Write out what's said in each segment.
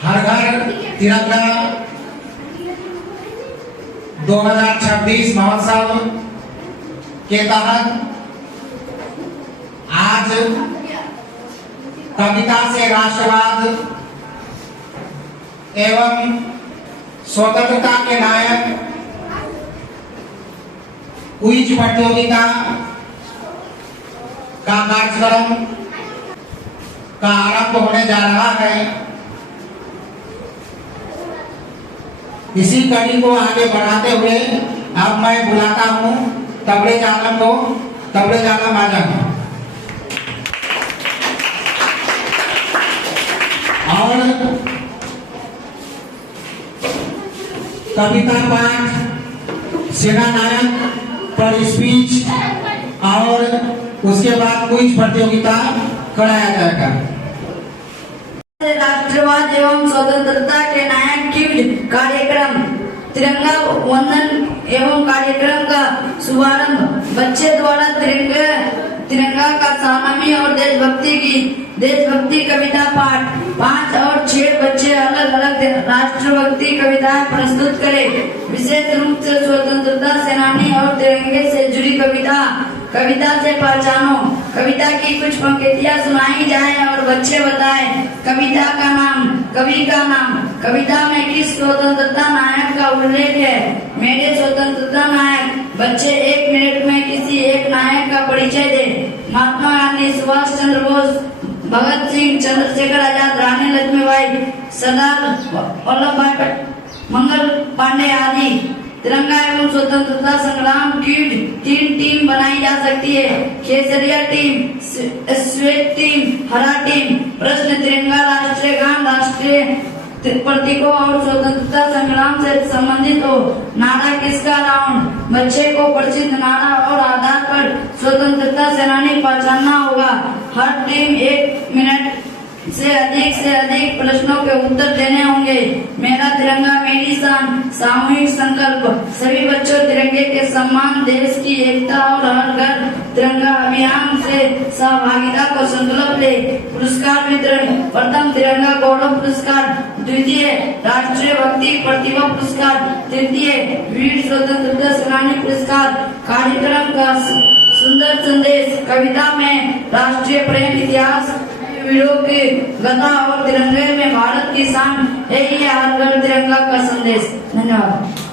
हर घर तिरंगा 2026 महोत्सव के तहत आज कविता से राष्ट्रवाद एवं स्वतंत्रता के नायक क्विज प्रतियोगिता का कार्यक्रम का आरंभ होने जा रहा है। इसी कड़ी को आगे बढ़ाते हुए अब मैं बुलाता हूँ तबरेज आलम को। तबरेज आलम आ जाए और कविता पाठ, सेना नायक पर स्पीच और उसके बाद क्विज प्रतियोगिता कराया जाएगा। राष्ट्रवाद एवं स्वतंत्रता के नायक क्विज कार्यक्रम तिरंगा वंदन एवं कार्यक्रम का शुभारंभ बच्चे द्वारा तिरंगा का सलामी और देशभक्ति कविता पाठ 5 और 6 बच्चे अलग अलग राष्ट्रभक्ति कविताएं प्रस्तुत करें। विशेष रूप से स्वतंत्रता सेनानी और तिरंगे से जुड़ी कविता से पहचानो। कविता की कुछ पंक्तियां सुनाई जाए और बच्चे बताएं कविता का नाम, कवि का नाम, कविता में किस स्वतंत्रता नायक का उल्लेख है। मेरे स्वतंत्रता नायक। बच्चे 1 मिनट में किसी एक नायक का परिचय दे। महात्मा गांधी, सुभाष चंद्र बोस, भगत सिंह, चंद्रशेखर आजाद, रानी लक्ष्मीबाई, सरदार वल्लभ भाई पटेल, मंगल पांडे आदि। तिरंगा एवं स्वतंत्रता संग्राम क्विज 3 टीम बनाई जा सकती है। केसरिया टीम, श्वेत टीम, हरा टीम। प्रश्न तिरंगा राष्ट्रीय गान, राष्ट्रीय प्रतीकों और स्वतंत्रता संग्राम से संबंधित हो। नारा किसका राउंड। बच्चे को प्रसिद्ध नारा और आधार पर स्वतंत्रता सेनानी पहचानना होगा। हर टीम 1 मिनट से अधिक प्रश्नों के उत्तर देने होंगे। मेरा तिरंगा मेरी शान, सामूहिक संकल्प। सभी बच्चों तिरंगे के सम्मान, देश की एकता और हर घर तिरंगा अभियान से सहभागिता को संकल्प ले। पुरस्कार वितरण। प्रथम तिरंगा गौरव पुरस्कार, द्वितीय राष्ट्रीय भक्ति प्रतिभा पुरस्कार, तृतीय वीर स्वतंत्रता सेनानी पुरस्कार। कार्यक्रम का सुंदर संदेश। कविता में राष्ट्रीय प्रेम, इतिहास, वीरों की गथा और तिरंगे में भारत की शान, यही है हर घर तिरंगा का संदेश। धन्यवाद।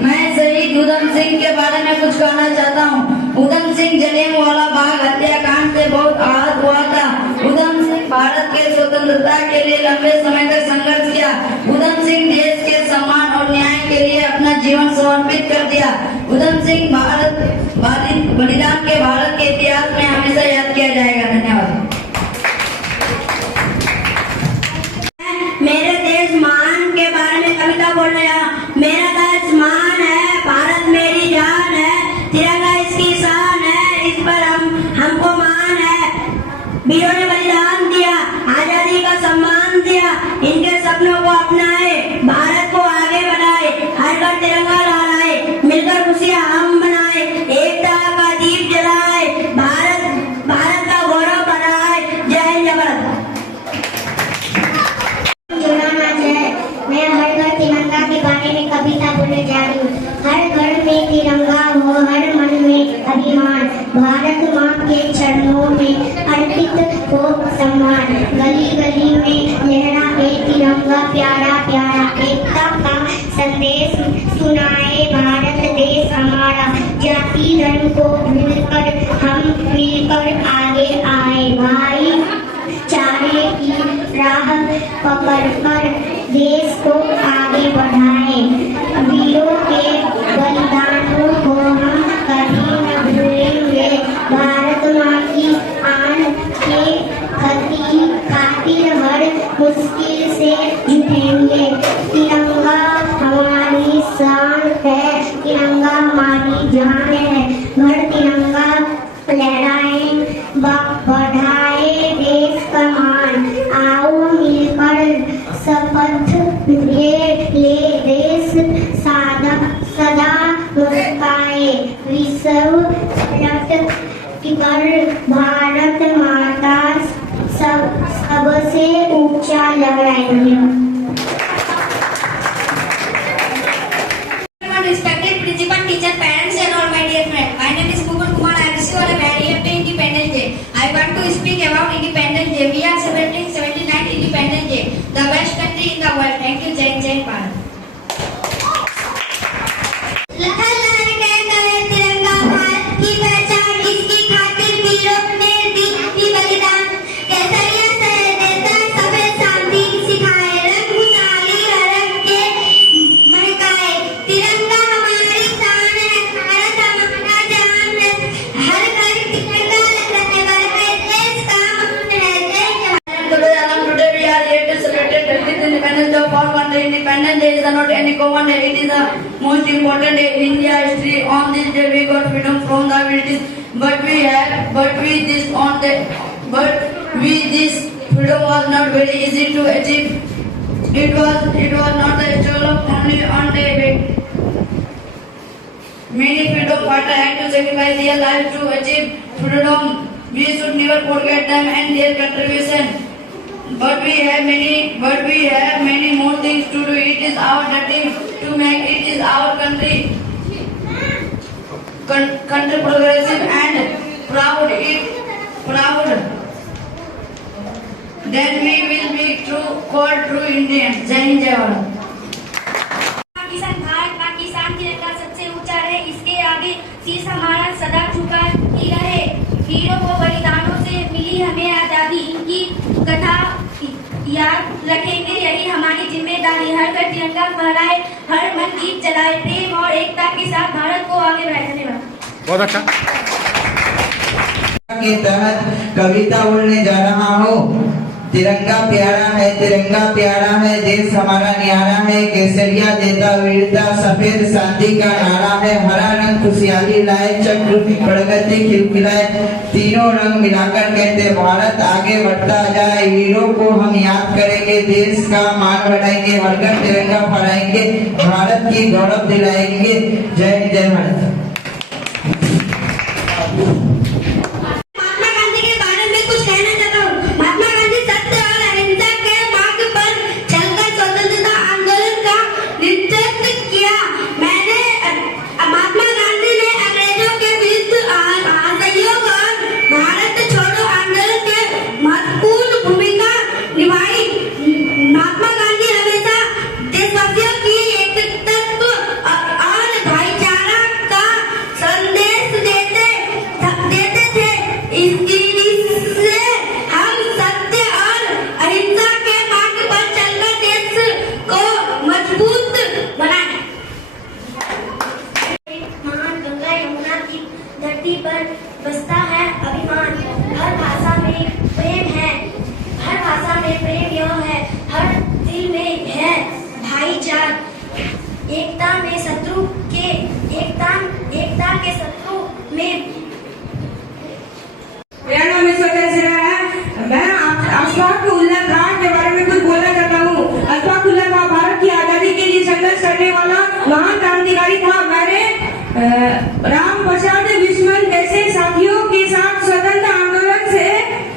मैं शहीद उधम सिंह के बारे में कुछ कहना चाहता हूँ। उधम सिंह जलियांवाला बाग हत्याकांड से बहुत आहत हुआ था। उधम सिंह भारत के स्वतंत्रता के लिए लंबे समय तक संघर्ष किया। उधम सिंह देश के सम्मान और न्याय के लिए अपना जीवन समर्पित कर दिया। उधम सिंह बलिदान के भारत के इतिहास में हमेशा याद किया जाएगा। धन्यवाद। मेरे देश महान के बारे में कविता बोल रहा। मेरा देश महान है, भारत मेरी जान है, तिरंगा इसकी शान है, इस पर हमको मान है। वीरों ने बलिदान दिया, आजादी का सम्मान दिया, इनके सपनों को अपनाए, भारत को आगे बढ़ाए, हर घर तिरंगा लहराए, मिलकर खुशियां हम बनाए, एकता का दीप जलाए, भारत का गौरव बढ़ाए। जय हिंद, जय भारत। मैं हर घर तिरंगा के बारे में कविता बोलने जा रही हूँ। हर घर में तिरंगा हो, हर मन में अभिमान, भारत माँ के चरणों में अर्पित हो सम्मान। गली गली में लहराए तिरंगा प्यारा प्यारा, एकता का संदेश सुनाए भारत देश हमारा। जाति धर्म को भूलकर हम मिलकर आगे आए, भाई चारे की राह पकड़कर देश को आगे बढ़ाए। वीरों के बलिदानों को हम कभी न भूलेंगे, भारत माँ की आन के खातिर हर मुश्किल से जुटेंगे। तिरंगा हमारी शान है, तिरंगा हमारी जान है। घर तिरंगा लहराए, बढ़ाए देश का मान। आओ मिलकर शपथ ले देश सदा मुस्काए। विश्व रक्त कर भारत माता धन्यवाद। Respected principal, teacher, parents, and all my dear friends. My name is Mukul Kumar. I wish you all a very happy Independence Day. I want to speak about Independence Day. We are celebrating 79th Independence Day, the best country in the world. Thank you, Jai Jai Bharat. लहर लहर के गए तिरंगा भारत की पहचान, इसकी खातिर वीरों ने दी बलिदान। केसरिया से देता सफेद शांति सिखाए, रंग खुशहाली हर रंग के महकाए। तिरंगा हमारी शान है, भारत हमारा जान है, हर घर तिरंगा लहराए है, देश का मान है। जय जवान। Today we are here to celebrate the 50th Independence Day of our country. Independence Day is not any common day. It is the most important day in India history. On this day we got freedom from the British. But this freedom was not very easy to achieve. It was not the struggle of only one day. Many freedom fighters had to sacrifice their lives to achieve freedom. We should never forget them and their contribution. But we have many more things to do. It is our duty to make it is our country progressive and proud. Then we will be called true Indians. Jai Hind, Jai Bharat. Pakistan तिरंगा सबसे ऊंचा रहे, इसके आगे शीश हमारा सदा झुका ही रहे। वीरों को बलिदानों से मिली हमें आजादी, इनकी कथा याद रखेंगे, यही हमारी जिम्मेदारी। हर घर तिरंगा फहराए, हर मन दीप जलाए, प्रेम और एकता के साथ भारत को आगे बढ़ाए। धन्यवाद। बहुत अच्छा। के तहत कविता बोलने जा रहा हूँ। तिरंगा प्यारा है, देश हमारा न्यारा है, केसरिया देता वीरता, सफेद शांति का नारा है, हरा रंग खुशहाली लाए, चक्र प्रगति खिलखिलाए, तीनों रंग मिलाकर कहते भारत आगे बढ़ता जाए। वीरों को हम याद करेंगे, देश का मान बढ़ाएंगे, हर घर तिरंगा फहराएंगे, भारत की गौरव दिलाएंगे। जय जय भारत। बसता है अभिमान, हर भाषा में प्रेम है, हर भाषा में प्रेम यह है, हर दिल में है भाईचारा। एकता के शत्रु में मेरा नाम ईश्वर है। मैं अशफाक उल्लाह खान के बारे में कुछ बोलना चाहता हूँ। अशफाक उल्लाह खान भारत की आजादी के लिए संघर्ष करने वाला महान क्रांतिकारी था। मैंने राम प्रसाद बिस्मिल जैसे साथियों के साथ स्वतंत्र आंदोलन से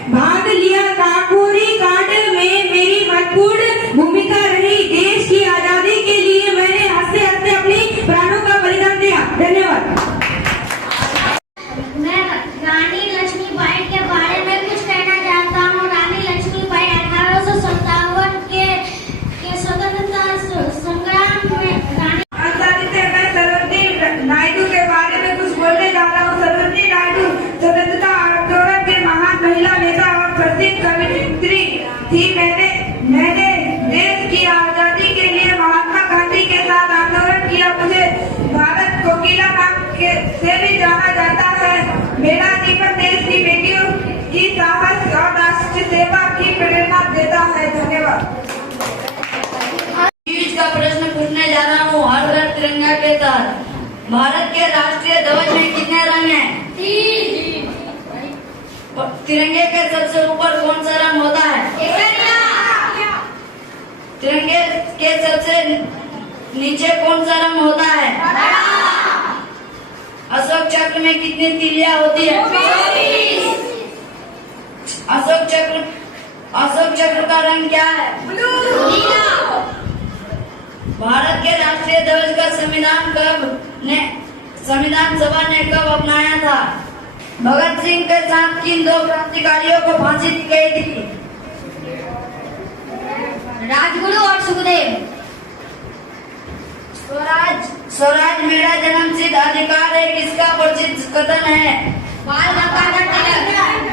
भाग लिया। काकोरी कांड में मेरी महत्वपूर्ण भूमिका रही। देश की आजादी के लिए मैंने हंसते हंसते अपनी प्राणों का बलिदान दिया। धन्यवाद। मैं रानी लक्ष्मीबाई के बारे में कुछ कहना चाहता हूँ। रानी लक्ष्मीबाई 1857 के स्वतंत्रता संग्राम में नायडू के बारे में कुछ बोलने जा रहा हूँ। सरोजिनी नायडू स्वतंत्रता आंदोलन के महान महिला नेता और प्रसिद्ध कवयित्री थी। मैंने देश की आजादी के लिए महात्मा गांधी के साथ आंदोलन किया। मुझे भारत कोकिला नाम से भी जाना जाता है। मेरा जीवन देश की बेटियों की साहस और राष्ट्र सेवा की प्रेरणा देता है। धन्यवाद। का प्रश्न पूछने जा रहा हूँ। हर घर तिरंगा के तहत भारत के राष्ट्रीय ध्वज में कितने रंग हैं? 3। तिरंगे के सबसे ऊपर कौन सा रंग होता है? तिरंगे के सबसे नीचे कौन सा रंग होता है? अशोक चक्र में कितनी तीलियां होती है? 24। अशोक चक्र अशोक चक्र का रंग क्या है? नीला। भारत के राष्ट्रीय ध्वज का संविधान सभा ने कब अपनाया था? भगत सिंह के साथ किन दो क्रांतिकारियों को फांसी दी गई थी? राजगुरु और सुखदेव। स्वराज मेरा जन्मसिद्ध अधिकार है किसका प्रसिद्ध कथन है? बाल गंगाधर तिलक।